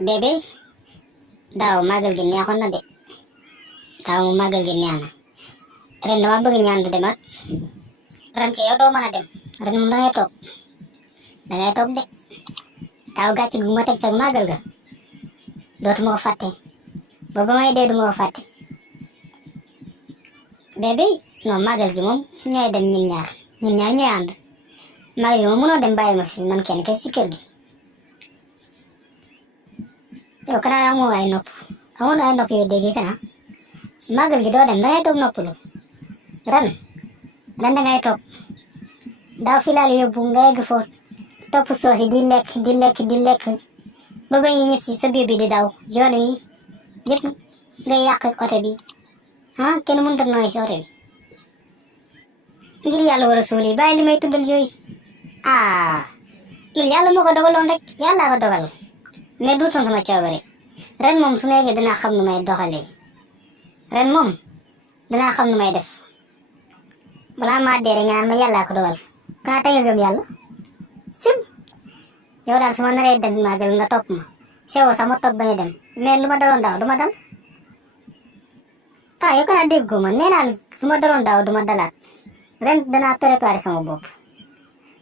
bébé daaw màggal gi neexoon na de daaw mu màggal gi neex na ren dama bëgg ñaan du demaat ren ke yow doo mën a dem ren moom dangay toog de daaw gàcc gu ma teg sa màggal ga dootuma ko fàtte ba may dee duma ko fàtte bébé non màggal gi moom ñooy dem ñun ñaar ñooy ànd màggal gi moom mënoo dem bàyyi ma fi man kenn kese si kër gi yow kanaa amoo ay nopp yoo dégg kanaa màggal gi doo dem dangay toog noppalu ren dangay toog daaw fi laa la yóbbu nga yegg foofu topp soosi di lekk ba ba ñu ñëpp si sa biir bi di daw yoon wi yëpp ngay yàq oto bi kenn mënut a nooy si oto bi ngir yàlla war a suul yi bàyyi li may tuddal yooyu loolu yàlla moo ko dogaloon rek yàllaa ko dogal mais duutoon sama coobare ren moom su ma yeggee dinaa xam nu may doxalee ren moom dinaa xam nu may def balaa maa dee rek nga naan ma yàllaa ko dogal kana tey nga gëm yàlla sim yow daal su ma naree dem màggal nga topp ma sewo sama topp bañ a dem mais lu ma daloon daaw du ma dal yow kana déggoo ma nee naa lu ma daloon daaw du ma dalaat ren danaa préparer sama bopp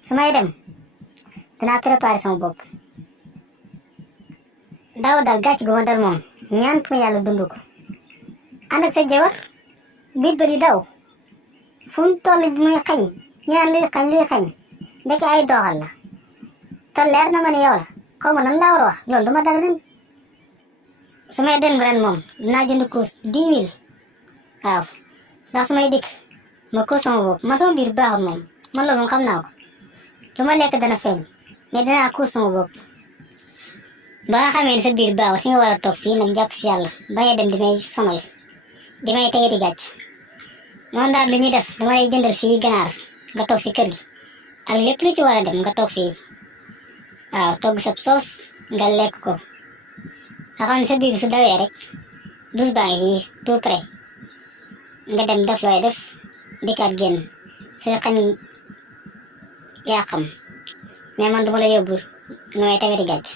su may dem danaa préparer sama bopp daaw daal gàcc gu ma dal moom ñaan ko yàlla dund ko ànd ak sa jabar biir ba di daw fu mu toll muy xañ ñaan luy xañ ndeke ay doxal la te leer na ma ne yow la xaw ma nan laa war a wax loolu du ma dal ren su may dem ren moom dinaa jënd kuus 10 000 waaw ndax su may dikk ma kuus sama bopp ma sama biir baaxul moom man loolu moom xam naa ko lu ma lekk dana feeñ mais dinaa kuus sama bopp ba nga xamee ne sa biir baaxul si nga war a toog fii nag jàpp si yàlla bañ a dem di may sonal di may tegati gàcc noonu daal lu ñuy def dama lay jëndal fii ganaar nga toog si kër gi ak lépp lu ci war a dem nga toog fii waaw togg sab soos nga lekk ko nga xam ne sa biir bi su dawee rek douze baa ngi fii tout près nga dem def looy def dikkaat génn suy xañ yaa xam mais man duma la yóbbu nga may tegati gàcc